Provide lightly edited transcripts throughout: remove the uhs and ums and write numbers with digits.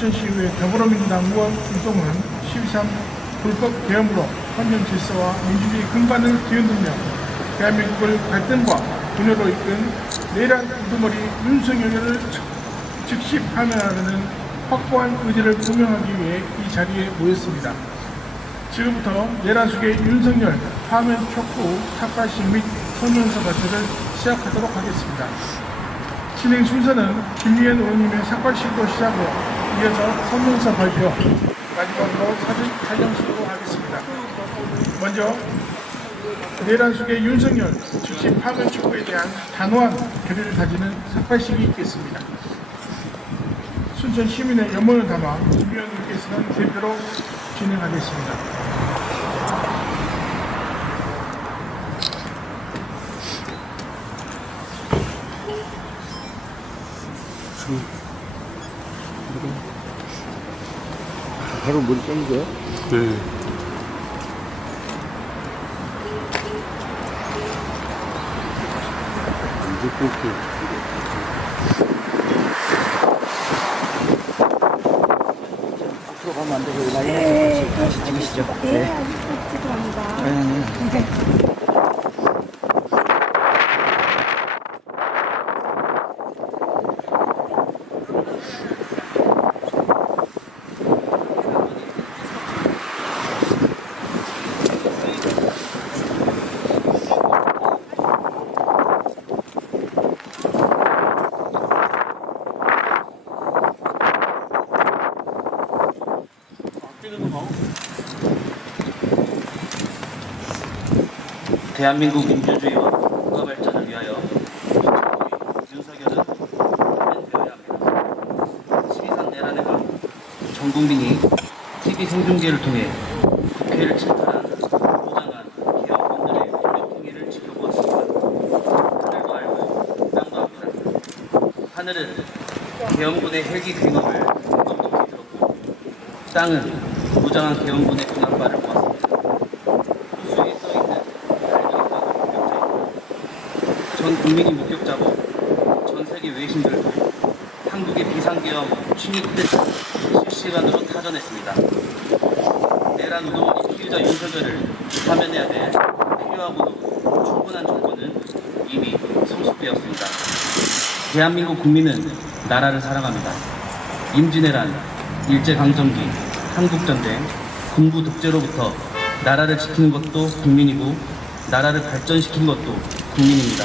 순천시의회 더불어민주당 의원 이동훈은 12.3 불법 계엄으로 헌정 질서와 민주주의 근간을 뒤흔들며 대한민국을 갈등과 분열로 이끈 내란 우두머리 윤석열을 즉시 파면하려는 확고한 의지를 표명하기 위해 이 자리에 모였습니다. 지금부터 내란 속의 윤석열 파면 촉구 탑발식 및 성명서 발표를 시작하도록 하겠습니다. 진행 순서는 김미연 의원님의 삭발식으로 시작으로 이어서 성명서 발표, 마지막으로 사진 촬영 수로 하겠습니다. 먼저 내란 속의 윤석열 즉시 파면 촉구에 대한 단호한 결의를 다지는 삭발식이 있겠습니다. 순천 시민의 염원을 담아 김 의원님께서는 대표로 진행하겠습니다. 바로 머리 감는 거야? 네. 무조건 이렇게. 앞으로 가면 안 되고 나중에 같이 찍으시죠. 네, 아주 죄송합니다. 대한민국 민주주의와 국가 발전을 위하여 윤석열은 파면되어야 합니다. 12.3 내란의 밤 전 국민이 TV 생중계를 통해 국회를 침탈한 무장한 계엄군들의 폭력 행위를 지켜보았습니다. 하늘도 알고 땅도 압니다. 하늘은 계엄군의 헬기 굉음을 똑똑히 들었고 땅은 무장한 계엄군의 군함발을 보았습니다. 호수에 떠있는 전 국민이 목격자고 전 세계 외신들도 한국의 비상계엄 침입 뜻 실시간으로 타전했습니다. 내란 우두머리 피의자 윤석열을 파면해야 될 필요하고도 충분한 조건은 이미 성숙되었습니다. 대한민국 국민은 나라를 사랑합니다. 임진왜란, 일제강점기, 한국전쟁, 군부 독재로부터 나라를 지키는 것도 국민이고 나라를 발전시킨 것도 국민입니다.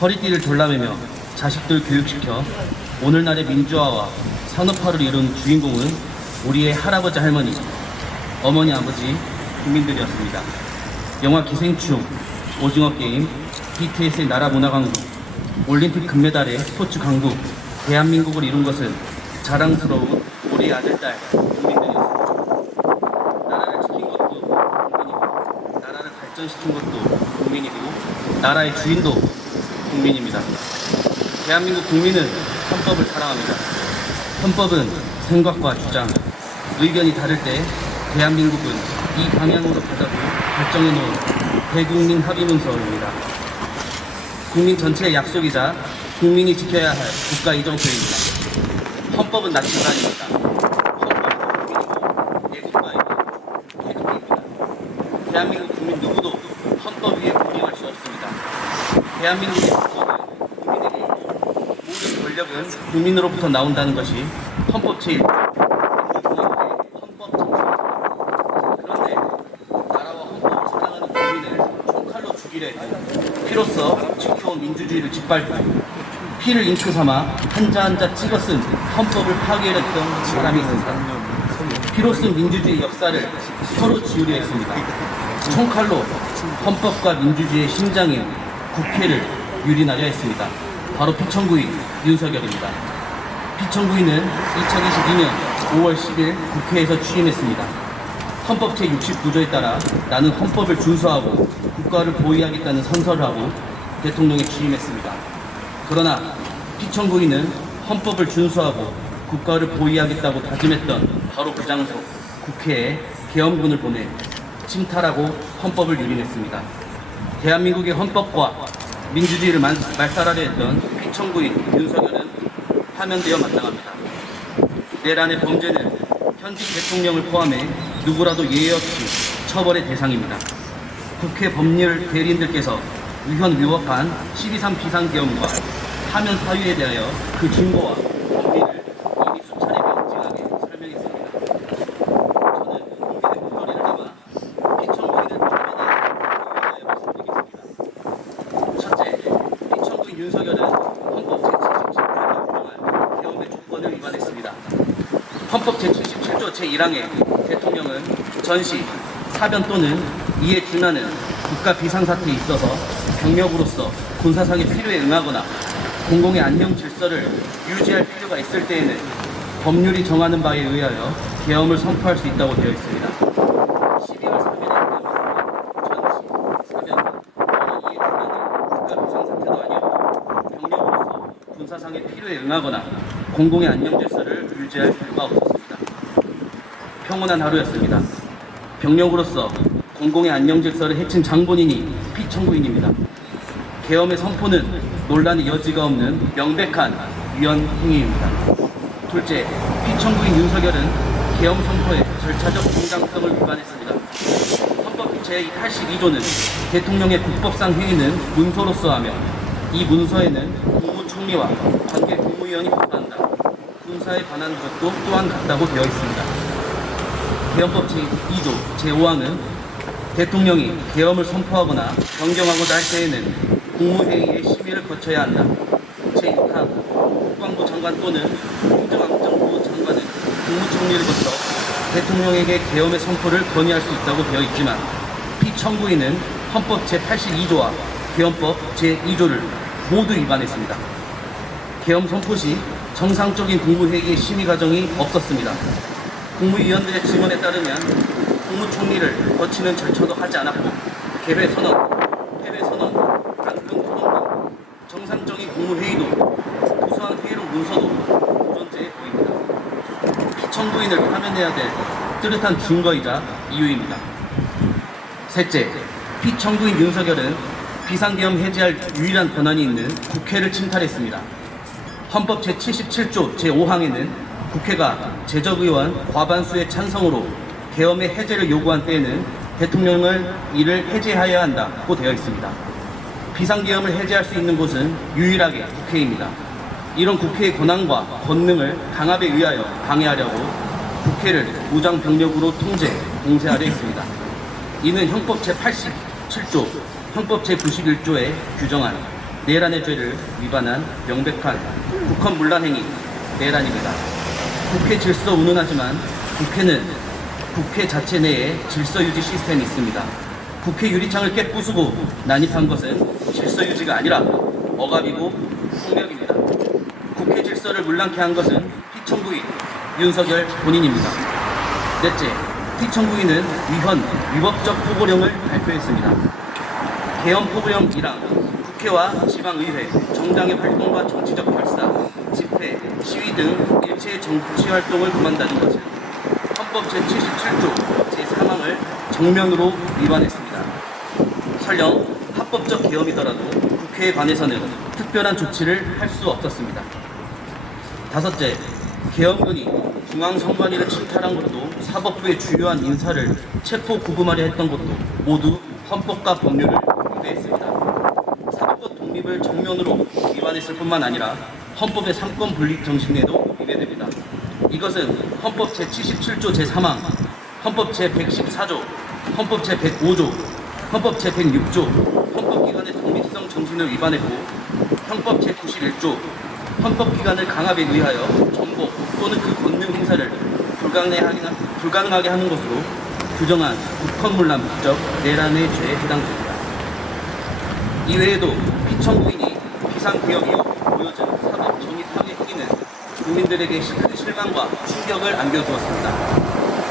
허리띠를 졸라매며 자식들 교육시켜 오늘날의 민주화와 산업화를 이룬 주인공은 우리의 할아버지 할머니, 어머니 아버지 국민들이었습니다. 영화 기생충, 오징어 게임, BTS의 나라 문화 강국, 올림픽 금메달의 스포츠 강국, 대한민국을 이룬 것은 자랑스러운 우리 아들딸 국민들이었습니다. 나라를 지킨 것도 국민이고 나라를 발전시킨 것도 국민이고 나라의 주인도 국민입니다. 대한민국 국민은 헌법을 사랑합니다. 헌법은 생각과 주장, 의견이 다를 때 대한민국은 이 방향으로 가자고 결정해놓은 대국민 합의문서입니다. 국민 전체의 약속이자 국민이 지켜야 할 국가 이정표입니다. 헌법은 나치가 아닙니다. 헌법은 국민이고 애국가이고 태극기입니다. 대한민국 국민 누구도 헌법 위에 불임할 수 없습니다. 대한민국의 헌법은 국민에게 모든 권력은 국민으로부터 나온다는 것이 헌법 제1 헌법 정신입니다. 그런데 나라와 헌법을 사랑하는 국민을 총칼로 죽이려 했고 피로써 지켜온 민주주의를 짓밟고 피를 잉크 삼아 한자 한자 찍어 쓴 헌법을 파괴하려 했던 사람이 있습니다. 피로 쓴 민주주의 역사를 서로 지우려 했습니다. 총칼로 헌법과 민주주의의 심장인 국회를 유린하려 했습니다. 바로 피청구인 윤석열입니다. 피청구인은 2022년 5월 10일 국회에서 취임했습니다. 헌법 제69조에 따라 나는 헌법을 준수하고 국가를 보위하겠다는 선서를 하고 대통령에 취임했습니다. 그러나 피청구인은 헌법을 준수하고 국가를 보위하겠다고 다짐했던 바로 그 장소 국회에 계엄군을 보내 침탈하고 헌법을 유린했습니다. 대한민국의 헌법과 민주주의를 말살하려 했던 피청구인 윤석열은 파면되어 마땅합니다. 내란의 범죄는 현직 대통령을 포함해 누구라도 예외 없이 처벌의 대상입니다. 국회 법률 대리인들께서 위헌 위법한 12.3 비상계엄과 하면 사유에 대하여 그 증거와 범위를 이미 수차례 명징하게 설명했습니다. 저는 국민의 목소리를 담아 피청구인을 조명해 말씀드리겠습니다. 첫째, 피청구인 윤석열은 헌법 제77조에 규정한 계엄의 조건을 위반했습니다. 헌법 제77조 제1항에 대통령은 전시, 사변 또는 이에 준하는 국가 비상사태에 있어서 병력으로서 군사상의 필요에 응하거나 공공의 안녕 질서를 유지할 필요가 있을 때에는 법률이 정하는 바에 의하여 계엄을 선포할 수 있다고 되어 있습니다. 12월 3일에 전시, 사변 또는 이에 준하는 국가 비상사태도 아니었고 병력으로서 군사상의 필요에 응하거나 공공의 안녕 질서를 유지할 필요가 없었습니다. 평온한 하루였습니다. 병력으로서 공공의 안녕 질서를 해친 장본인이 피청구인입니다. 계엄의 선포는 논란의 여지가 없는 명백한 위헌 행위입니다. 둘째, 피청구인 윤석열은 계엄 선포의 절차적 정당성을 위반했습니다. 헌법 제82조는 대통령의 국법상 행위는 문서로서 하며 이 문서에는 국무총리와 관계 국무위원이 보고한다. 군사에 관한 것도 또한 같다고 되어 있습니다. 계엄법 제2조 제5항은 대통령이 계엄을 선포하거나 변경하고자 할 때에는 국무회의의 심의를 거쳐야 한다. 제6항 국방부 장관 또는 행정안전부 장관은 국무총리를 거쳐 대통령에게 계엄의 선포를 건의할 수 있다고 되어 있지만 피청구인은 헌법 제82조와 계엄법 제2조를 모두 위반했습니다. 계엄 선포 시 정상적인 국무회의의 심의 과정이 없었습니다. 국무위원들의 증언에 따르면 국무총리를 거치는 절차도 하지 않았고 개회선언, 회회선언, 안건 토론 등 정상적인 국무회의도 구성한 회의록 문서도 불존재해 보입니다. 피청구인을 파면해야 될 뚜렷한 증거이자 이유입니다. 셋째, 피청구인 윤석열은 비상계엄 해제할 유일한 권한이 있는 국회를 침탈했습니다. 헌법 제77조 제5항에는 국회가 제적의원 과반수의 찬성으로 계엄의 해제를 요구한 때에는 대통령을 이를 해제하여야 한다고 되어 있습니다. 비상계엄을 해제할 수 있는 곳은 유일하게 국회입니다. 이런 국회의 권한과 권능을 강압에 의하여 방해하려고 국회를 무장병력으로 통제, 봉쇄하려 했습니다. 이는 헌법 제87조, 헌법 제91조에 규정한 내란의 죄를 위반한 명백한 국헌문란 행위, 내란입니다. 국회 질서 운운하지만 국회는 국회 자체 내에 질서 유지 시스템이 있습니다. 국회 유리창을 깨부수고 난입한 것은 질서 유지가 아니라 억압이고 폭력입니다. 국회 질서를 문란케 한 것은 피청구인 윤석열 본인입니다. 넷째, 피청구인은 위헌, 위법적 포고령을 발표했습니다. 계엄 포고령 1항, 국회와 지방의회, 정당의 활동과 정치적 발사, 집회, 시위 등 일체의 정치 활동을 금한다는 것은 헌법 제77조 제3항을 정면으로 위반했습니다. 설령 합법적 계엄이더라도 국회에 관해서는 특별한 조치를 할 수 없었습니다. 다섯째, 계엄군이 중앙선관위를 침탈한 것도 사법부의 주요한 인사를 체포 구금하려 했던 것도 모두 헌법과 법률을 위배했습니다. 사법부 독립을 정면으로 위반했을 뿐만 아니라 헌법의 삼권 분립 정신에도 위배됩니다. 이것은 헌법 제77조 제3항, 헌법 제114조, 헌법 제105조, 헌법 제106조, 헌법기관의 독립성 정신을 위반했고 헌법 제91조, 헌법기관을 강압에 의하여 정복 또는 그 권능 행사를 불가능하게 하는 것으로 규정한 국헌문란 목적 내란의 죄에 해당됩니다. 이외에도 피청구인이 비상개혁 이후 보여진 사법 정의 파괴 행위는 국민들에게 큰 실망과 충격을 안겨주었습니다.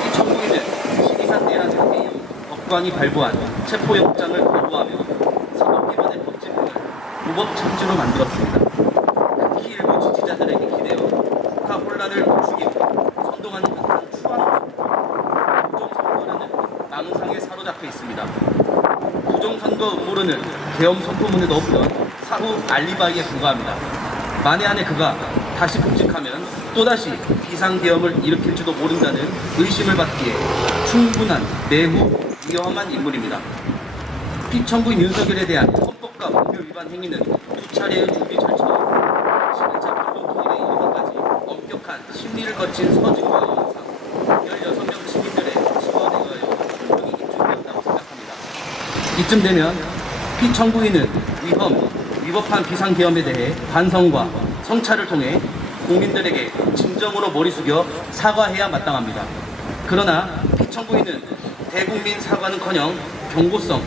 피청구인은 12.3 내란 사태 이후 법관이 발부한 체포영장을 거부하며 사법기관의 법집행을 무법 착지로 만들었습니다. 특히 일부 지지자들에게 기대어 국가 혼란을 부추기고 선동하는 듯한 추한 부정선거라는 망상에 사로잡혀 있습니다. 부정선거 음모론은 계엄 선포문에 넣었던 사후 알리바이에 불과합니다. 만에 안에 그가 다시 복직하면 또다시 비상계엄을 일으킬지도 모른다는 의심을 받기에 충분한 매우 위험한 인물입니다. 피청구인 윤석열에 대한 헌법과 법률 위반 행위는 두 차례의 준비 절차와 11차 불법행위에 이르기까지 엄격한 심리를 거친 서증과 영상 16명 시민들의 증언에 의하여 충분히 입증되었다고 생각합니다. 이쯤 되면 피청구인은 위법한 비상계엄에 대해 반성과 성찰을 통해 국민들에게 진정으로 머리 숙여 사과해야 마땅합니다. 그러나 피청구인은 대국민 사과는커녕 경고성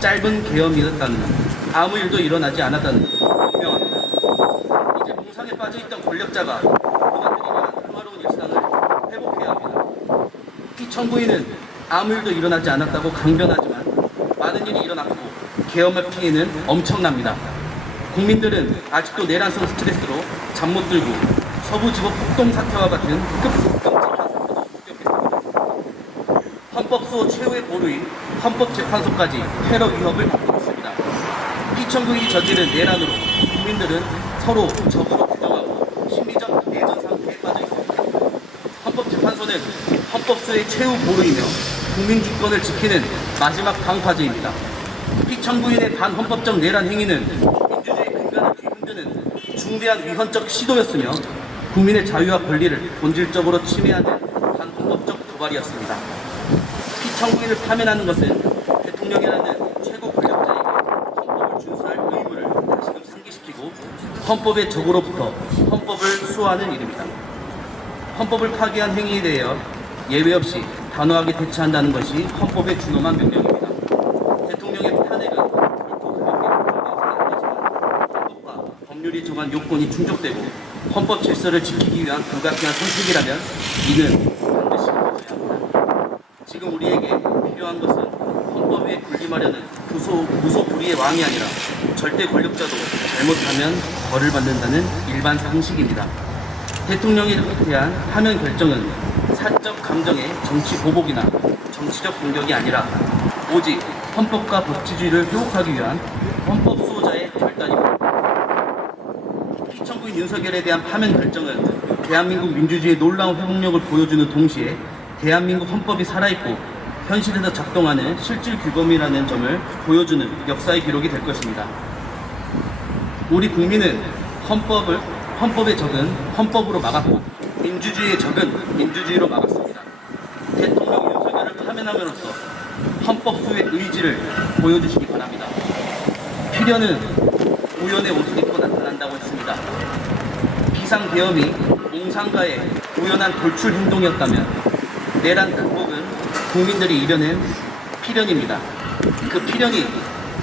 짧은 계엄이었다는, 아무 일도 일어나지 않았다는 분명합니다. 이제 몽상에 빠져있던 권력자가 그들이란 평화로운 일상을 회복해야 합니다. 피청구인은 아무 일도 일어나지 않았다고 강변하지만 많은 일이 일어났고 계엄의 피해는 엄청납니다. 국민들은 아직도 내란성 스트레스로 잠 못 들고 서부지법 폭동 사태와 같은 끔찍한 사태도 목격했습니다. 헌법수호 최후의 보루인 헌법재판소까지 테러 위협을 받고 있습니다. 피청구인이 저지른 내란으로 국민들은 서로 적으로 규정하고 심리적 내전 상태에 빠져 있습니다. 헌법재판소는 헌법수호의 최후 보루이며 국민 주권을 지키는 마지막 방파제입니다. 피청구인의 반헌법적 내란 행위는 민주주의 근간을 뒤흔드는 중대한 위헌적 시도였으며 국민의 자유와 권리를 본질적으로 침해하는 반헌법적 도발이었습니다. 피청구인을 파면하는 것은 대통령이라는 최고 권력자에게 헌법을 준수할 의무를 다시금 상기시키고 헌법의 적으로부터 헌법을 수호하는 일입니다. 헌법을 파기한 행위에 대하여 예외 없이 단호하게 대처한다는 것이 헌법에 준엄한 명령입니다. 대통령의 탄핵은 결코 가볍게 결정되어서는 안 되지만 헌법과 법률이 정한 요건이 충족되고 헌법 질서를 지키기 위한 불가피한 선택이라면 이는 반드시 이루어져야 합니다. 지금 우리에게 필요한 것은 헌법 위에 군림하려는 무소불위의 왕이 아니라 절대 권력자도 잘못하면 벌을 받는다는 일반 상식입니다. 대통령에 대한 파면 결정은 사적 감정의 정치 보복이나 정치적 공격이 아니라 오직 헌법과 법치주의를 회복하기 위한 헌법 수호자의 결단입니다. 피청구인 윤석열에 대한 파면 결정은 대한민국 민주주의의 놀라운 회복력을 보여주는 동시에 대한민국 헌법이 살아있고 현실에서 작동하는 실질 규범이라는 점을 보여주는 역사의 기록이 될 것입니다. 우리 국민은 헌법의 적은 헌법으로 막았고 민주주의의 적은 민주주의로 막았습니다. 대통령 윤석열을 파면함으로써 헌법 수호의 의지를 보여주시기 바랍니다. 필연은 우연의 옷을 입고 나타난다고 했습니다. 비상계엄이 몽상가의 우연한 돌출 행동이었다면 내란 극복은 국민들이 이뤄낸 필연입니다. 그 필연이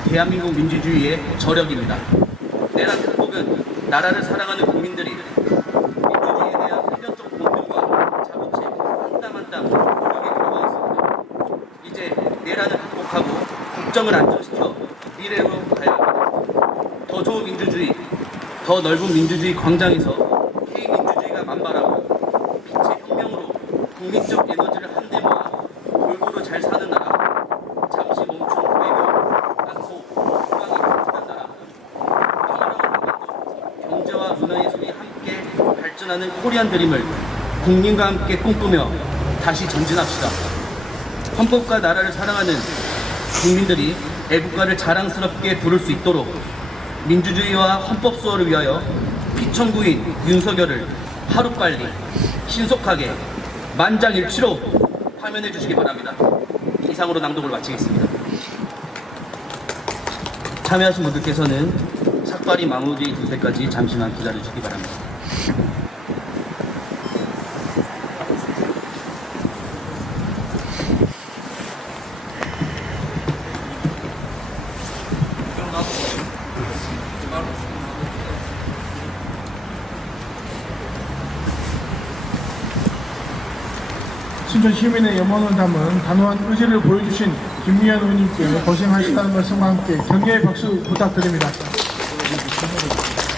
대한민국 민주주의의 저력입니다. 내란 극복은 나라를 사랑하는 국민들이 민주주의에 대한 필연적 본능과 자부채 한 땀 노력에 들어가 있습니다. 이제 내란을 극복하고 국정을 안정시켜 미래로 가야 합니다. 더 좋은 민주주의, 더 넓은 민주주의 광장에서 K민주주의가 만발하고 빛의 혁명으로 국민적 에너지를 한데 모아 골고루 잘 사는 나라, 잠시 멈춘 외교, 않고 건강이 튼튼한 나라, 평화로운 한반도, 경제와 문화예술이 함께 발전하는 코리안 드림을 국민과 함께 꿈꾸며 다시 전진합시다. 헌법과 나라를 사랑하는 국민들이 애국가를 자랑스럽게 부를 수 있도록 민주주의와 헌법 수호를 위하여 피청구인 윤석열을 하루빨리 신속하게 만장일치로 파면해 주시기 바랍니다. 이상으로 낭독을 마치겠습니다. 참여하신 분들께서는 삭발이 마무리 될 때까지 잠시만 기다려 주시기 바랍니다. 순천 시민의 염원을 담은 단호한 의지를 보여주신 김미연 의원님께 고생하셨다는 말씀과 함께 경례의 박수 부탁드립니다.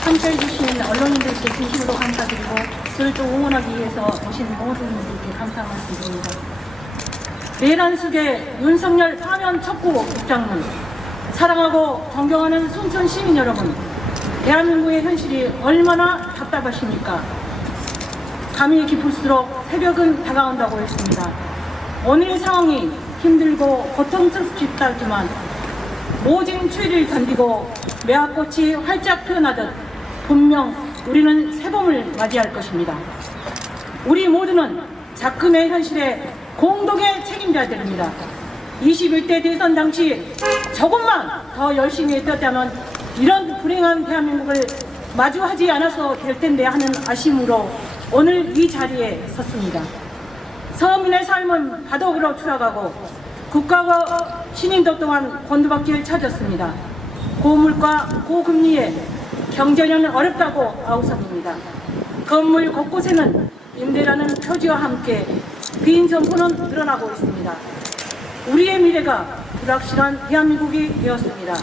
함께해주신 언론인들께 진심으로 감사드리고 저를 또 응원하기 위해서 오신 모든 분들께 감사 말씀드립니다. 내란 속의 윤석열 파면 촉구 입장문, 사랑하고 존경하는 순천 시민 여러분, 대한민국의 현실이 얼마나 답답하십니까? 밤이 깊을수록 새벽은 다가온다고 했습니다. 오늘 상황이 힘들고 고통스럽지만 모진 추위를 견디고 매화꽃이 활짝 피어나듯 분명 우리는 새봄을 맞이할 것입니다. 우리 모두는 작금의 현실에 공동의 책임자들입니다. 21대 대선 당시 조금만 더 열심히 했다면 이런 불행한 대한민국을 마주하지 않아서 될 텐데 하는 아쉬움으로 오늘 이 자리에 섰습니다. 서민의 삶은 바닥으로 추락하고 국가와 시민도 또한 곤두박질 쳐졌습니다. 고물가 고금리에 경제는 어렵다고 아우성입니다. 건물 곳곳에는 임대라는 표지와 함께 빈 점포는 늘어나고 있습니다. 우리의 미래가 불확실한 대한민국이 되었습니다.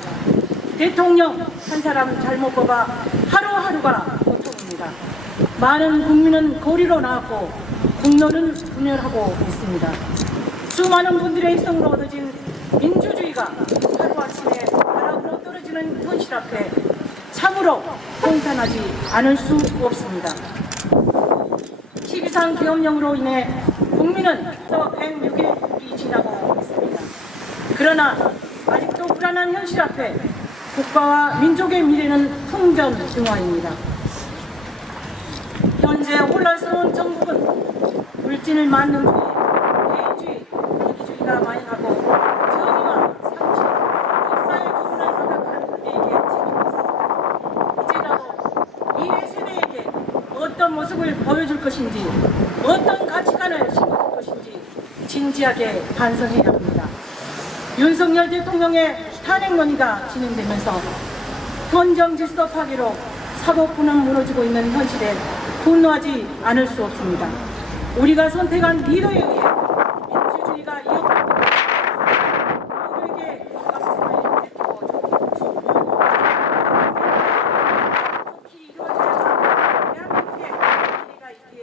대통령 한 사람 잘못 뽑아 하루하루가 고통입니다. 많은 국민은 고리로 나왔고 국론은 분열하고 있습니다. 수많은 분들의 희생으로 얻어진 민주주의가 하루아침에 바람으로 떨어지는 현실 앞에 참으로 통탄하지 않을 수 없습니다. 12상 계엄령으로 인해 국민은 또 106일이 지나고 있습니다. 그러나 아직도 불안한 현실 앞에 국가와 민족의 미래는 풍전등화입니다. 현재 혼란스러운 정국은 물진을 맞는 후에 개인주의, 이기주의가 만연하고 정의와 상식, 역사의 구분을 허락한 우리에게 책임있습니다. 이제라도 미래 세대에게 어떤 모습을 보여줄 것인지, 어떤 가치관을 심어줄 것인지 진지하게 반성해야 합니다. 윤석열 대통령의 탄핵 논의가 진행되면서 헌정 질서 파괴로 사법부는 무너지고 있는 현실에 분노하지 않을 수 없습니다. 우리가 선택한 리더에 의해 민주주의가 이어받고 모두에게 박수를 베풀어주고 있습니다. 속히 이루어져야 대한민국의 미래가 있기에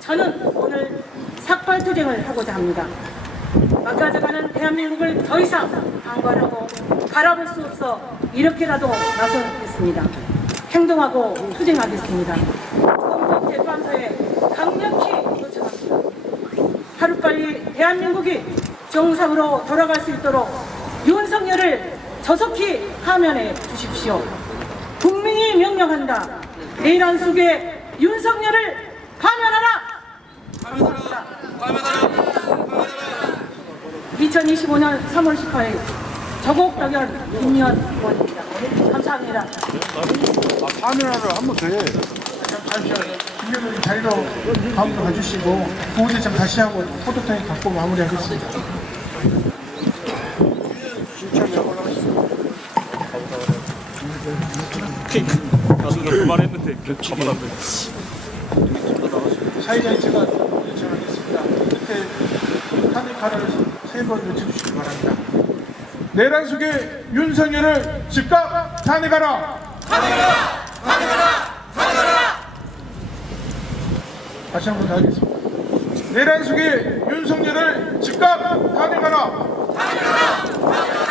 저는 오늘 삭발투쟁을 하고자 합니다. 막아져가는 대한민국을 더 이상 방관하고 바라볼 수 없어 이렇게라도 나서겠습니다. 행동하고 투쟁하겠습니다. 헌법재판소에 강력히 요청합니다. 하루빨리 대한민국이 정상으로 돌아갈 수 있도록 윤석열을 조속히 파면해 주십시오. 국민이 명령한다. 내란 속에 윤석열을 파면하라! 파면하라! 2025년 3월 18일 저곡덕연 김미연 의원입니다. 감사합니다. 파면하러 한 번 더 해. 잠시만요. 김미연 의원 자리로 가운데 가주시고 구호대장 다시 하고 포토타임 갖고 마무리하겠습니다. 그만했는데 겹치게 사회자인 제가 요청하겠습니다. 끝에 탄핵하라를 3번 외쳐주시기 바랍니다. 내란 속에 윤석열을 즉각 탄핵하라! 탄핵하라! 탄핵하라! 탄핵하라! 다시 한 번 더 하겠습니다. 내란 속에 윤석열을 즉각 탄핵하라! 탄핵하라! 탄핵하라!